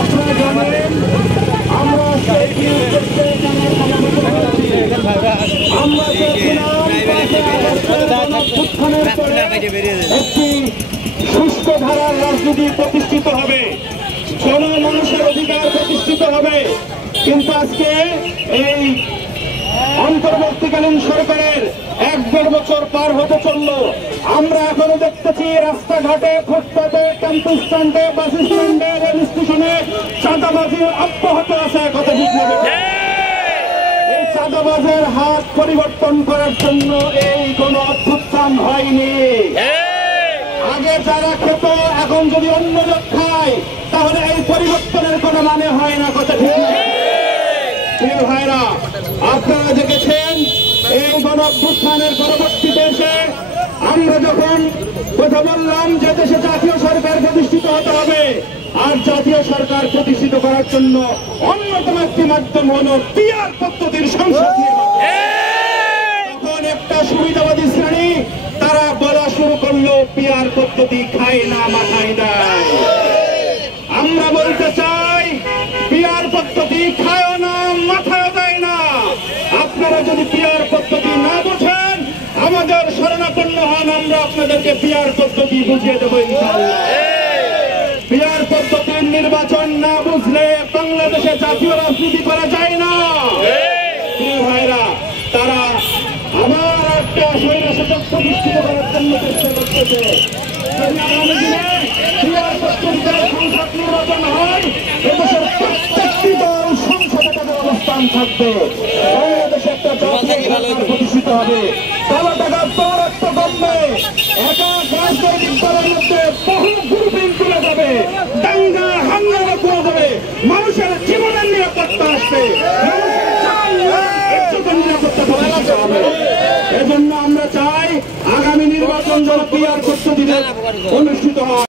আপনারা জানেন আমরা একটি সুস্থ ধারার রাজনীতি প্রতিষ্ঠিত হবে, জনমানুষের অধিকার প্রতিষ্ঠিত হবে। কিন্তু আজকে এই অন্তর্বর্তীকালীন সরকারের 1-1.5 বছর পার হতে চলল, আমরা এখনো দেখতেছি রাস্তাঘাটে, ফুটপাতে, ক্যাম্পাস স্ট্যান্ডে, বাস স্ট্যান্ডে, রেল স্টেশনে চাঁদাবাজি অব্যাহত আছে। কথা ঠিক নেবে, এই চাঁদাবাজের হাত পরিবর্তন করার জন্য এই কোন অভ্যুত্থান হয়নি। আগে যারা খেত এখন যদি অন্য লোক খায় তাহলে এই পরিবর্তনের কোনো মানে হয় না। কথা ঠিক নেবে ভাইরা, আপনারা দেখেছেন এই গণ অভ্যুত্থানের পরবর্তীতে এসে আমরা যখন কথা বললাম যে দেশে জাতীয় সরকার প্রতিষ্ঠিত হতে হবে, আর জাতীয় সরকার প্রতিষ্ঠিত করার জন্য অন্যতম একটি মাধ্যম হল পিআর পদ্ধতির সংসদ নির্বাচন। তখন একটা সুবিধাবাদী শ্রেণী তারা বলা শুরু করলো পিআর পদ্ধতি খায় না, মাথায় দেয়। আমরা বলতে চাই পিআর পদ্ধতি খায় না, মাথায় দেয় না। আপনারা যদি পিআর পদ্ধতি না বোঝেন, আমাদের শরণাপন্ন হন, আমরা আপনাদেরকে পিআর পদ্ধতি বুঝিয়ে দেবো ইনশাআল্লাহ। পিআর পদ্ধতির নির্বাচন না বুঝলে বাংলাদেশে জাতীয় রাজনীতি করা যায় না। ভাইরা, তারা আবার একটা স্বৈরশাসক প্রতিষ্ঠিত করার জন্য চেষ্টা করতেছে। যদি আগামী দিনে পিআর পদ্ধতির সংসদ নির্বাচন হয়, এদেশের প্রত্যেকটি দল সংসদে তাদের অবস্থান থাকবে। বাংলাদেশে একটা জাতীয় সরকার প্রতিষ্ঠিত হবে। কালো টাকার দৌরাত্ম কমবে, একা রাজনৈতিক দলের মধ্যে বহু গ্রুপিং তুলে যাবে, দাঙ্গা হাঙ্গামা করে যাবে, মানুষের জীবনের নিরাপত্তা আসবে, নিরাপত্তা প্রতিষ্ঠিত হবে। এজন্য আমরা চাই আগামী নির্বাচন যেন পিআর পদ্ধতিতে অনুষ্ঠিত হয়।